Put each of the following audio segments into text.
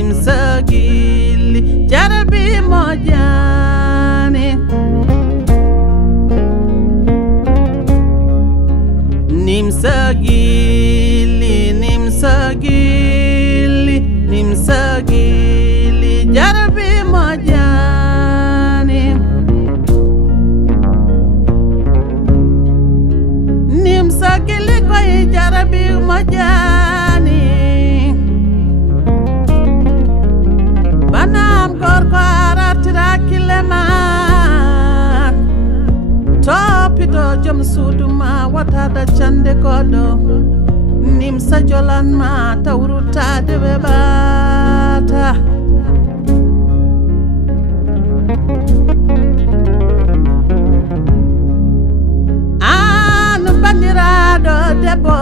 nimsagili jarabi mojani nimsagili jarabi mojani nimsagili koy jarabi mojani banam gorko aratira kileman topito jom suudu ma watada cande kodo nimsa jolan ma tawrutade be bata anu bandirado debbo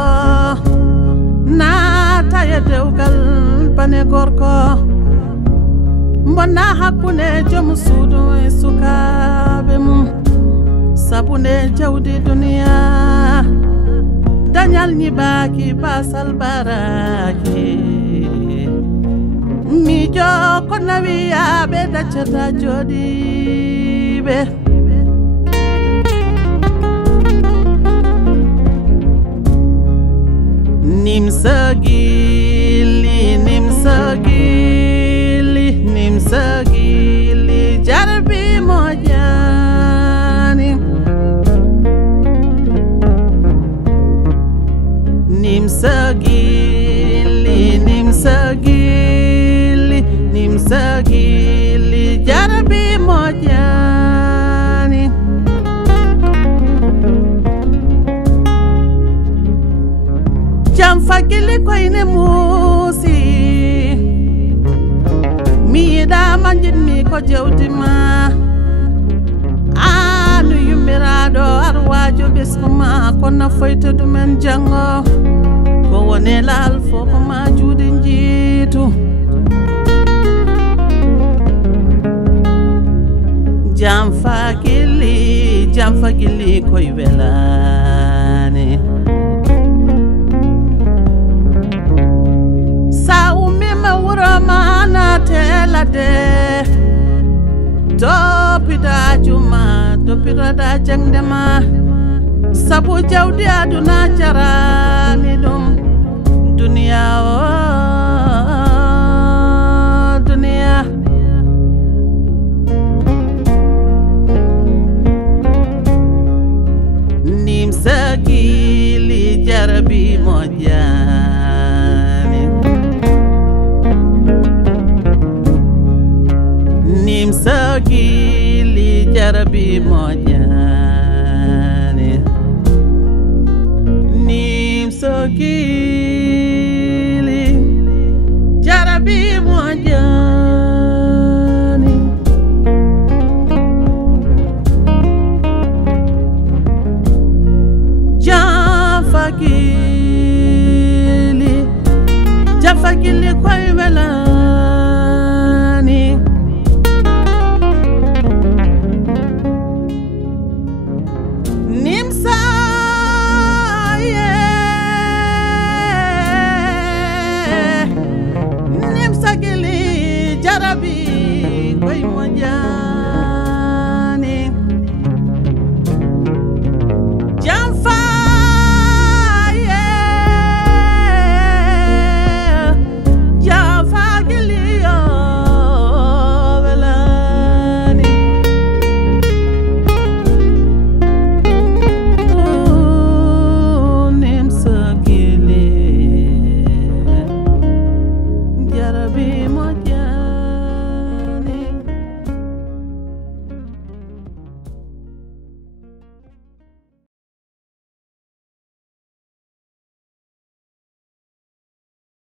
nata e dewgal bane gorko mbonna hakkune jom suudu e sukaɓe mum sabune jawdi duniya dañal ñibaki basal baraki mijo ko nawiyaɓe daccata joɗiɓe nimsagili jarabi mojani nimsagili jarabi mojani jam fagili koyne musi mi yiɗa manjinmi ko jewdima anu yummiraɗo arwajo ɓeskuma ko nafoyta ɗumen jango ko wone laal fo ko ma juuɗe jiitu jam fagili koye welani sa ummima wuro ma natelade toppitoɗa jangdema sabu jawdi aduna jarani ɗum duniya o duniya nimsagili jarabi mojani nimsagili jarabi mojani nimsagili jarabi mojani jafagili koye welani